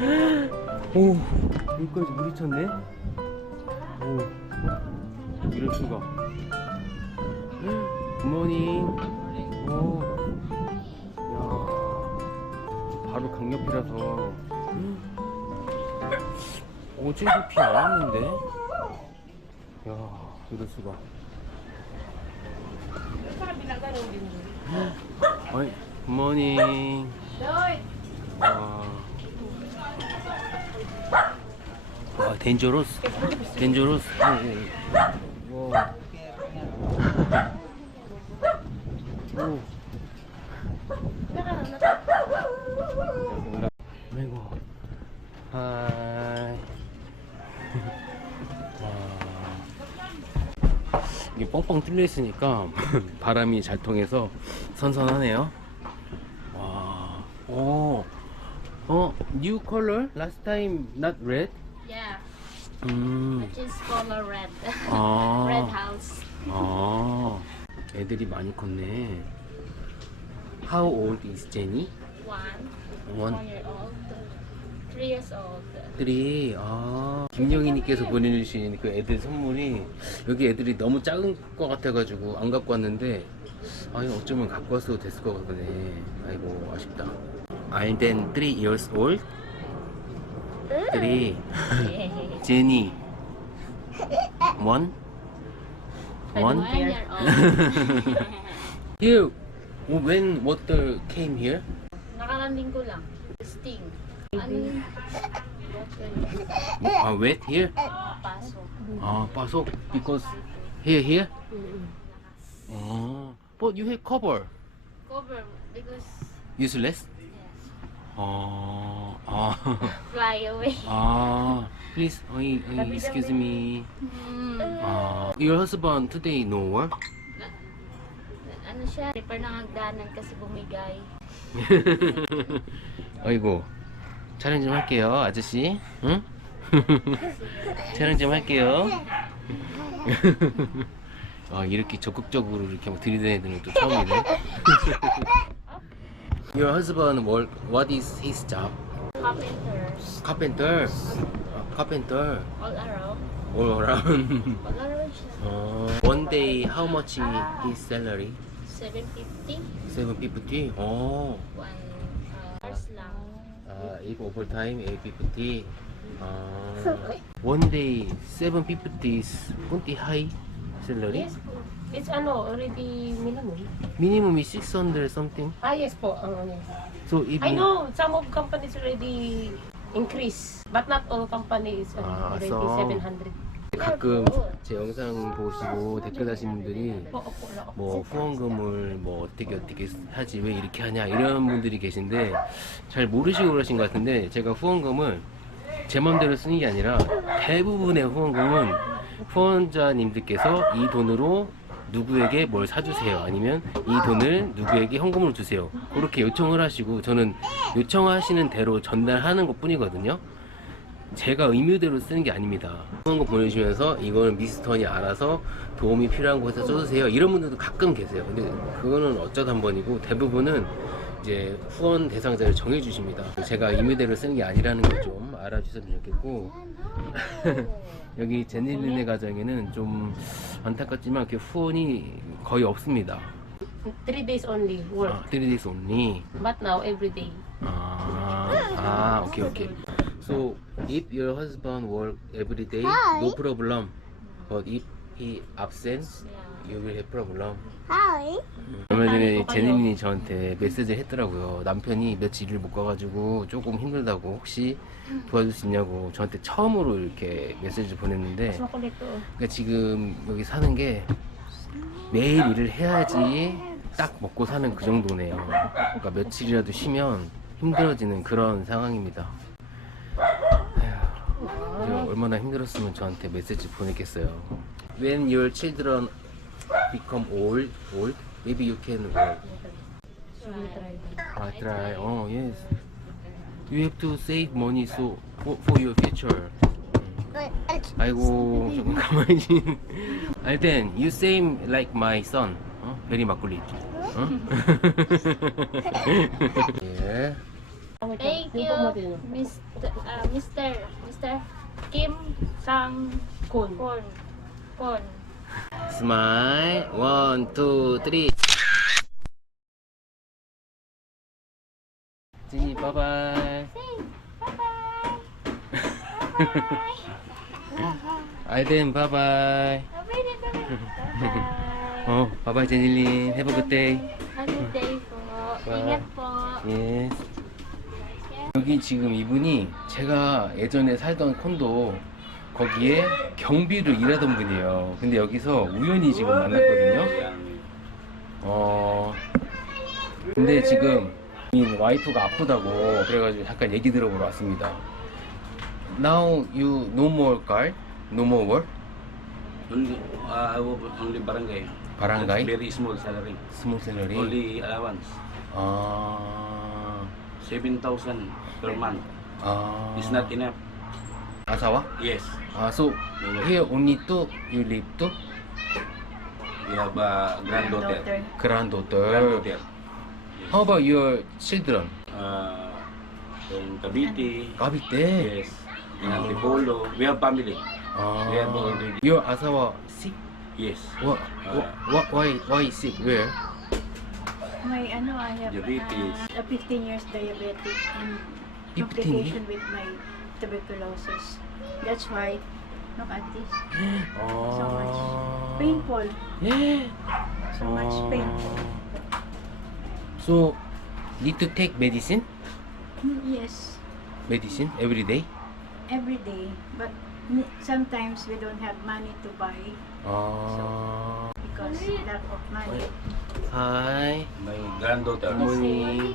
오, 여기까지 물이 찼네. 오, 이럴 수가. 굿모닝. 오, 야, 바로 강력이라서 어제도 비 안 왔는데. 야, 이럴 수가. 어이, 굿모닝. 와. 와, 덴저로스. 덴저로스. 와. 오. 이게 뻥뻥 뚫려 있으니까 바람이 잘 통해서 선선하네요. 와. 오. 어, new color? Last time not red? Yeah, 음. which is color red. 아. red house. 아. 애들이 많이 컸네. How old is Jenny? One, One. one year old, three years old. 애들이 아 김영희님께서 보내주신 그 애들 선물이 여기 애들이 너무 작은 것 같아가지고 안 갖고 왔는데 아니 어쩌면 갖고 왔어도 됐을 것 같네 아이고 아쉽다 알덴 3 years old 3 제니 1 One 1 year old. Here when water came here Nakalanding ko lang. Sting. Ano? uh, wet here Paso. 아 빠속 because here here 어 but you have cover Cover because useless yes, 어, 아, fly away. 아, please, 어이, 어이, excuse me. Hmm. 아, your husband today no work? Ano siya? Repair ng hagdanan kasi bumigay. 어이구, 촬영 좀 할게요, 아저씨. 응? 촬영 좀 할게요. 아, 이렇게 적극적으로 이렇게 막 들이대는 애들은 또 처음이네. your husband work, what is his job? Carpenter. Carpenter. 아, carpenter. All around. All around. All around siya. 어, one day how much his salary? 750. 750. 어. One uh, hours lang. 아, if overtime 850. 아. one day 750 is pretty high salary. Yes po. It's ano, already minimum. Minimum is 600 something. Ah, yes po. Ang ano. So if I you- know some of companies already increase, but not all companies uh, Ah, already so- 700. 가끔 제 영상 보시고 댓글 다시는 분들이 Po, opo, ako. 뭐 후원금을 뭐 어떻게 어떻게 하지 왜 이렇게 하냐 이런 분들이 계신데 잘 모르시고 그러신 것 같은데 제가 후원금을 제 맘대로 쓰는 게 아니라 대부분의 후원금은 후원자님들께서 이 돈으로 누구에게 뭘 사주세요 아니면 이 돈을 누구에게 현금으로 주세요 그렇게 요청을 하시고 저는 요청하시는 대로 전달하는 것 뿐이거든요 제가 의무대로 쓰는 게 아닙니다. 그런 거 보내주면서 이거는 미스턴이 알아서 도움이 필요한 곳에 써주세요. 이런 분들도 가끔 계세요. 근데 그거는 어쩌다 한 번이고 대부분은 이제 후원 대상자를 정해주십니다. 제가 의무대로 쓰는 게 아니라는 걸 좀 알아주셨으면 좋겠고 여기 제닐린의 가정에는 좀 안타깝지만 이렇게 후원이 거의 없습니다. Three days only work. 아, 3days only. But now, every day. Ah, ah, okay, okay. So if your husband work every day, no problem. But if he absent, you will have problem. 음. 얼마 전에 제니님이 저한테 메시지를 했더라고요. 남편이 며칠 일을 못 가가지고 조금 힘들다고 혹시 도와줄 수 있냐고 저한테 처음으로 이렇게 메시지를 보냈는데 to. 그러니까 지금 여기 사는 게 매일 일을 해야지 딱 먹고 사는 그 정도네요. 그러니까 며칠이라도 쉬면 힘들어지는 그런 상황입니다. 에휴, 얼마나 힘들었으면 저한테 메시지 보냈겠어요. When your children become old, old, maybe you can work. So, we try. Ah, try. Oh, yes. You have to save money so for, for your future. 아이고 조금 가만히 알덴 you same like my son 어? 베리 막걸리 어? 예. wait lang. Thank Yung you, po mo din. Mr. ah, Mr. Mr. Kim Sang Kun. Kon. Kon. 스마일 원, 투, 쓰리 진이 바이바이 아이덴 바이바이. 어 바이바이 제닐린. Ingat po. 예. 여기 지금 이분이 제가 예전에 살던 콘도 거기에 경비로 일하던 분이에요. 근데 여기서 우연히 지금 만났거든요. 어. 근데 지금 이 와이프가 아프다고 그래가지고 잠깐 얘기 들어보러 왔습니다. Now you no more car, no more work, Only, uh, I work only barangay. Barangay? Very small salary. small salary. Only allowance. 아, 7,000 per month. 아. It's not enough. Asawa? Yes. Uh, so Manila. here only to you live to We have a granddaughter. granddaughter. Granddaughter. Yes. How about your children? Uh, in Cavite. Cavite. Yes. In oh. Antipolo. We have family. Ah. We have oh. already. Your asawa sick? Yes. What? Uh, what? Why? Why sick? Where? My ano, I have Diabetes. uh, a 15 years diabetic and 15 complication with my tuberculosis. That's why, look at this. So much Ah. painful. Yeah. So much Ah. painful. So need to take medicine? Mm, Yes, Medicine every day? every day. But ni- sometimes we don't have money to buy Ah. because lack of money. Hi. My granddaughter. Good morning.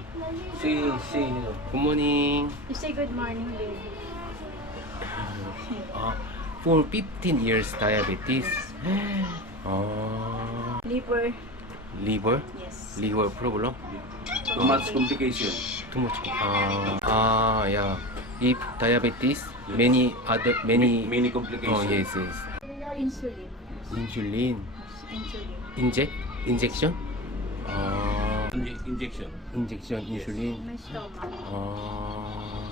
See, see. Good morning. You say good morning, baby. Ah, for 15 years diabetes. Ah. Liver, liver? yes. liver problem? Too much complication. Too much. Ah, ah, yeah. If diabetes, many other many. Many complications. Oh yes, yes. Insulin. Insulin, Insulin. inject, injection. Ah, Inje- Injection. injection, insulin. My stomach. 아,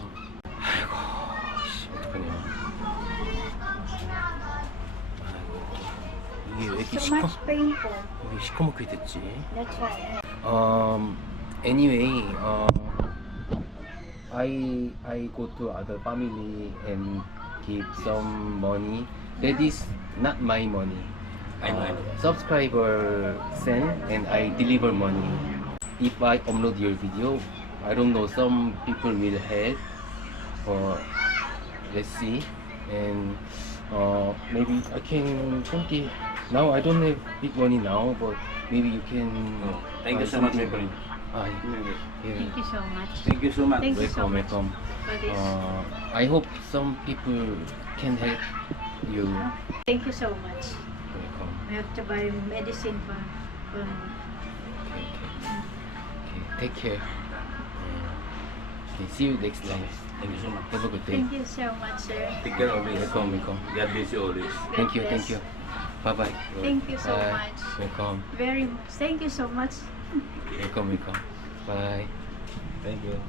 이고, 이게 왜 이렇게 So 시커, much painful. 왜 시커멓게 됐지? That's why. Um, anyway, uh, I I go to other family and give some money. That is not my money. I know, I Uh, know. subscriber send and I deliver money. If I upload your video, I don't know. Some people will help. Or let's see, and uh, maybe I can twenty. Now I don't have big money now, but maybe you can. Oh, thank you so much, my something. friend. Ah, yeah. Thank you so much. Thank you so much. Thank you so welcome, much welcome. for this. Uh, I hope some people can help you. Thank you so much. Welcome. I have to buy medicine for, for Okay, okay. okay. Take care. Okay, see you next time. Thank you so much. Have a good day. Thank you so much, sir. Take care always. Welcome, welcome. God bless you always. Thank you, bless. thank you. Bye bye. Thank you so Bye. much. Welcome, Very. Much. Thank you so much. welcome, welcome. Bye. Thank you.